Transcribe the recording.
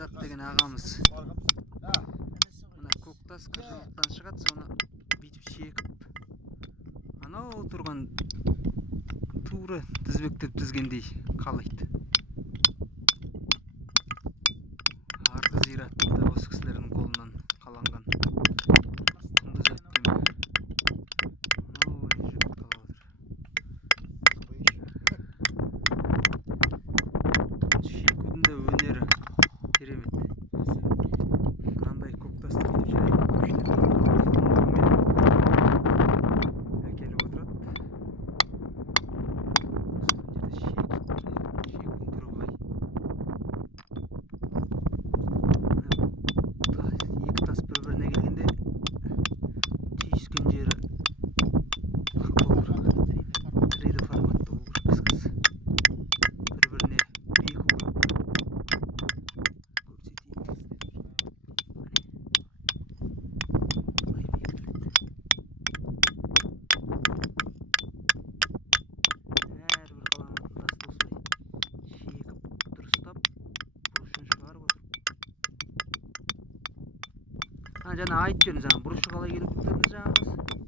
Абдызат деген ағамыз мына көктас кыржылыктан шығат, соны бүйтіп шекіп анау тұрған тура тізбектеп тізгендей қалайды. Арғы зиратты осы кісілердің қолынан қаланған құнды заттеме. Анау не жігіт қалып отыр. Шекудің да өнері керемет. Мынандай көктасты бүйтіп жайып әкеліп отырады. Екі тас бір-біріне келгенде түйіскен жері трейді форматта болу керек қысқасы. Бір-біріне бекуге жаңа айтып бердім, жаңа бұрышы қалай келіп тұрдыңыз жаңағы.